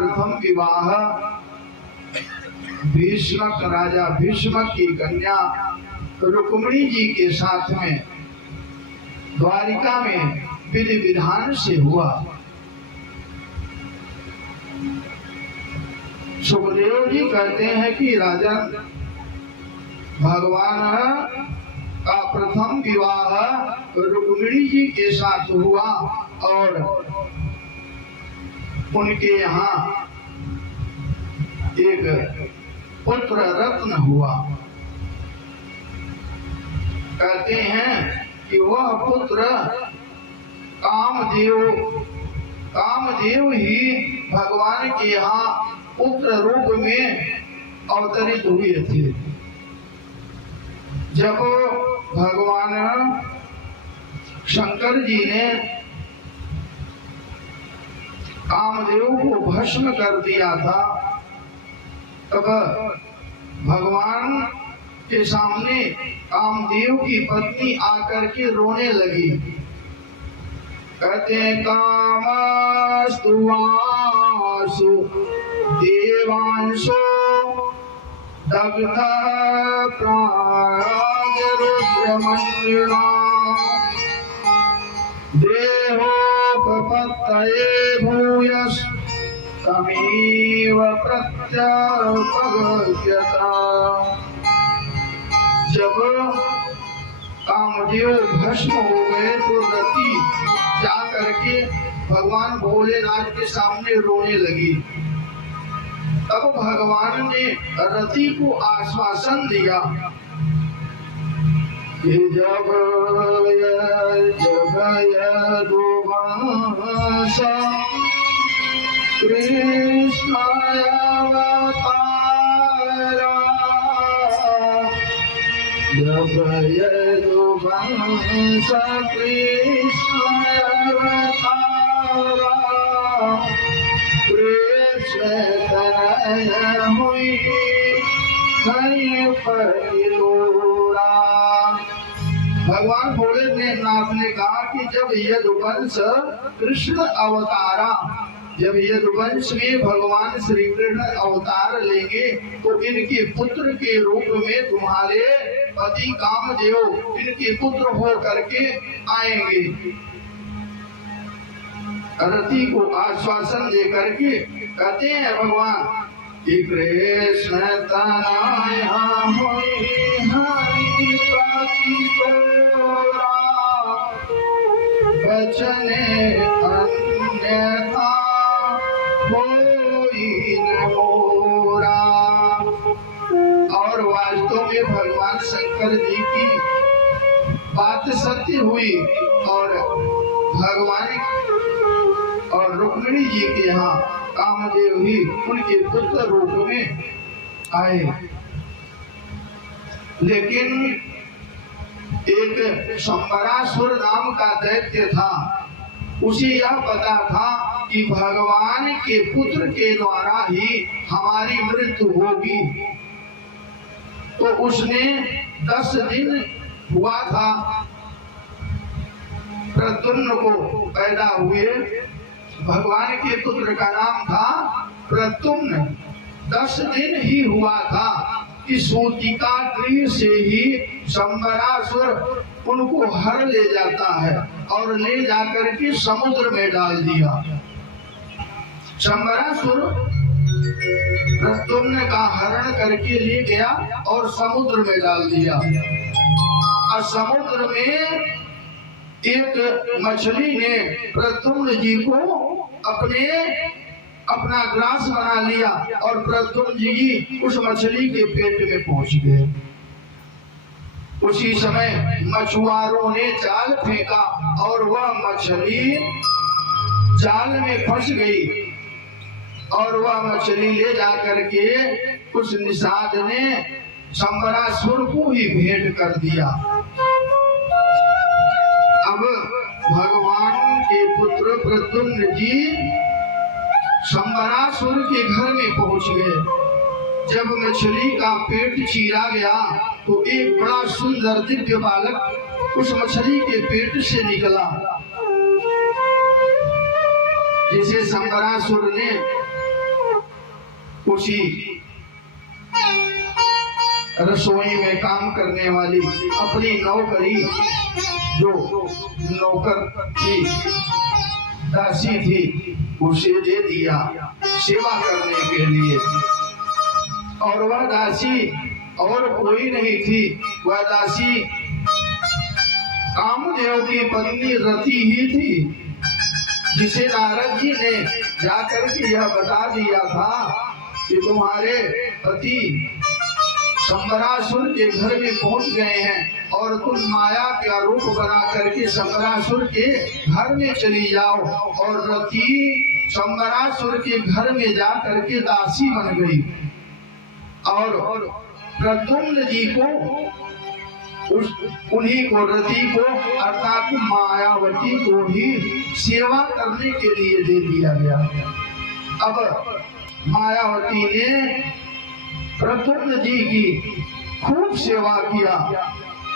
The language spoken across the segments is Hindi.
प्रथम विवाह भीष्मक राजा भीष्मक की कन्या रुक्मिणी जी के साथ में द्वारिका में विधि विधान से हुआ। सुखदेव जी कहते हैं कि राजन, भगवान का प्रथम विवाह रुक्मिणी जी के साथ हुआ और उनके यहाँ एक पुत्र रत्न हुआ। कहते हैं कि वह पुत्र कामदेव ही भगवान के यहाँ पुत्र रूप में अवतरित हुए थे। जब भगवान शंकर जी ने कामदेव को भस्म कर दिया था, तब भगवान के सामने कामदेव की पत्नी आकर के रोने लगी। कहते हैं कामस्तु वासु देवांशो दग्ध प्रागरुद्रमण्डिना देहोपपत्तये भूयस् तमेव प्रत्यपगम्यता। जब कामदेव भस्म हो गए तो रति जा करके भगवान भोलेनाथ के सामने रोने लगी। तब भगवान ने रति को आश्वासन दिया कि जब यदुवंश कृष्ण अवतारा, जब यदुवंश कृष्ण अवतारा हुई भगवान भोलेनाथ ने कहा कि जब यदुवंश कृष्ण अवतारा, जब यदुवंश में भगवान श्री कृष्ण अवतार लेंगे तो इनके पुत्र के रूप में तुम्हारे पति कामदेव इनके पुत्र हो करके आएंगे। रति को आश्वासन दे करके कहते हैं भगवान कि कृष्ण तनया होई हरि पति तोरा, बचने अन्यथा होई न मोरा। और वास्तव में भगवान शंकर जी की बात सत्य हुई और भगवान और रुक्मिणी जी के यहाँ कामदेव ही उनके पुत्र रूप में आए। लेकिन एक शंबरासुर नाम का दैत्य था, उसे यह पता था कि भगवान के पुत्र के द्वारा ही हमारी मृत्यु होगी। तो उसने 10 दिन हुआ था प्रद्युम्न को पैदा हुए। भगवान के पुत्र का नाम था प्रद्युम्न। 10 दिन ही हुआ था कि सूतिका गृह से ही शंबरासुर उनको हर ले जाता है और ले जाकर के समुद्र में डाल दिया। शंबरासुर प्रद्युम्न का हरण करके ले गया और समुद्र में डाल दिया। और समुद्र में एक मछली ने प्रद्युम्न जी को अपना ग्रास बना लिया और प्रद्युम्न जी उस मछली के पेट में पहुंच गए। उसी समय मछुआरों ने जाल फेंका और वह मछली जाल में फंस गई और वह मछली ले जाकर के उस निषाद ने शंबरासुर को ही भेंट कर दिया। अब भगवान के पुत्र प्रद्युम्न जी शंबरासुर के घर में पहुंच गए। जब मछली का पेट चीरा गया तो एक बड़ा सुंदर दिव्य बालक उस मछली के पेट से निकला, जिसे शंबरासुर ने उसी रसोई में काम करने वाली अपनी नौकरी, जो नौकर की दासी थी, उसे दे दिया सेवा करने के लिए। और वह दासी और कोई नहीं थी, वह दासी कामदेव की पत्नी रति ही थी, जिसे नारद जी ने जाकर के यह बता दिया था कि तुम्हारे पति शंबरासुर के घर में पहुंच गए हैं और तुम माया का रूप बना करके शंबरासुर के घर में चली जाओ। और रति शंबरासुर के घर में जा करके दासी बन गई और प्रद्युम्न जी को उन्हीं को रति को अर्थात मायावती को ही सेवा करने के लिए दे दिया गया। अब मायावती ने प्रद्युम्न जी की खूब सेवा किया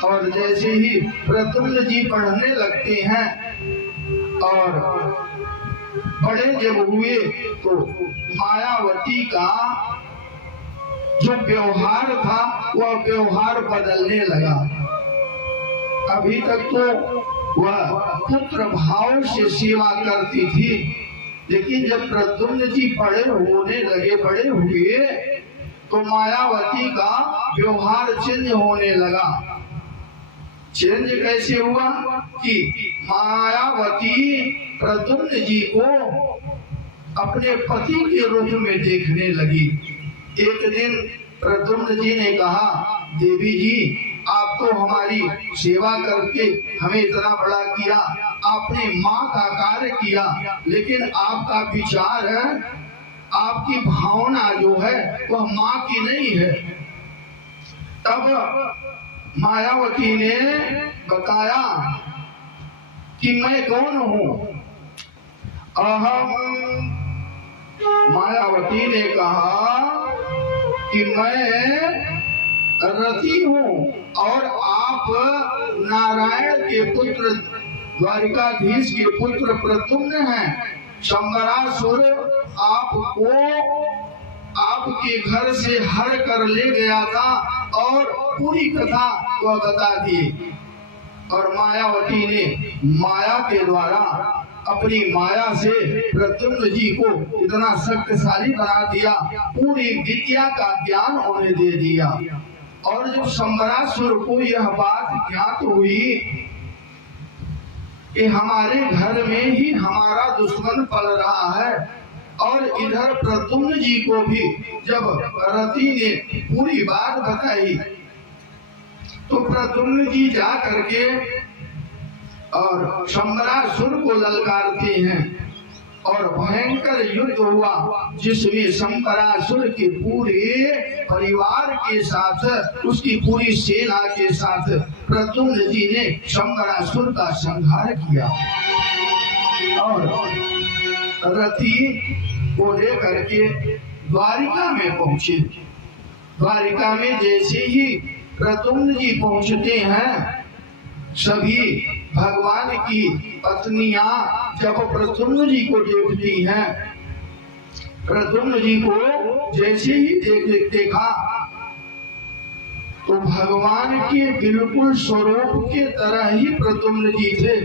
और जैसे ही प्रद्युम्न जी पढ़ने लगते हैं और बड़े जब हुए तो मायावती का जो व्यवहार था वह व्यवहार बदलने लगा। अभी तक तो वह पुत्र भाव से सेवा करती थी, लेकिन जब प्रद्युम्न जी बड़े होने लगे, बड़े हुए, तो मायावती का व्यवहार चेंज होने लगा। चेंज कैसे हुआ कि मायावती प्रद्युम्न जी को अपने पति के रूप में देखने लगी। एक दिन प्रद्युम्न जी ने कहा, देवी जी आप तो हमारी सेवा करके हमें इतना बड़ा किया, आपने माँ का कार्य किया, लेकिन आपका विचार है, आपकी भावना जो है वह माँ की नहीं है। तब मायावती ने बताया कि मैं कौन हूँ। मायावती ने कहा कि मैं रति हूँ और आप नारायण के पुत्र, द्वारिकाधीश के पुत्र प्रद्युम्न हैं। शंबरासुर आपको आपके घर से हर कर ले गया था और पूरी कथा वह बता दी। और मायावती ने माया के द्वारा अपनी माया से प्रद्युम्न जी को इतना शक्तिशाली बना दिया, पूरी विद्या का ज्ञान उन्हें दे दिया। और जब शंबरासुर को यह बात ज्ञात हुई कि हमारे घर में ही हमारा दुश्मन पल रहा है, और इधर प्रद्युम्न जी को भी जब रति ने पूरी बात बताई, तो प्रद्युम्न जी जा करके और शंबरासुर को ललकारते हैं और भयंकर युद्ध हुआ, जिसमें शंबरासुर के पूरे परिवार के साथ, उसकी पूरी सेना के साथ प्रद्युम्न जी ने शंबरासुर का संहार किया। और रति को लेकर के द्वारिका में पहुंचे। द्वारिका में जैसे ही प्रद्युम्न जी पहुंचते हैं, सभी भगवान की पत्नियां जब प्रद्युम्न जी को देखती हैं, प्रद्युम्न जी को जैसे ही देखा तो भगवान के बिल्कुल स्वरूप के तरह ही प्रद्युम्न जी थे।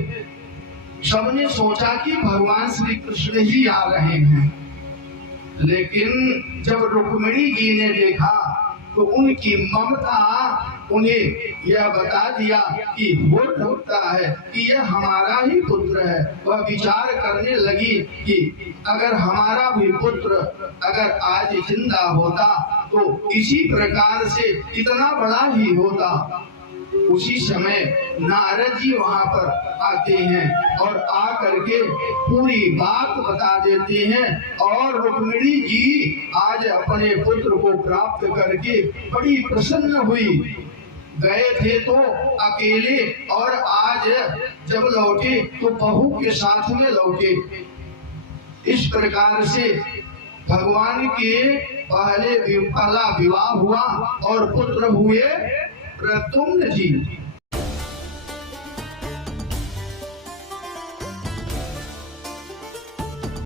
सबने सोचा कि भगवान श्री कृष्ण ही आ रहे हैं, लेकिन जब रुक्मिणी जी ने देखा तो उनकी ममता उन्हें यह बता दिया कि हो सकता है कि यह हमारा ही पुत्र है। वह विचार करने लगी कि अगर हमारा भी पुत्र अगर आज जिंदा होता तो इसी प्रकार से इतना बड़ा ही होता। उसी समय नारद जी वहाँ पर आते हैं और आ करके पूरी बात बता देते हैं, और रुक्मिणी जी आज अपने पुत्र को प्राप्त करके बड़ी प्रसन्न हुई। गए थे तो अकेले और आज जब लौटे तो बहू के साथ में लौटे। इस प्रकार से भगवान के पहला विवाह हुआ और पुत्र हुए प्रद्युम्न जी।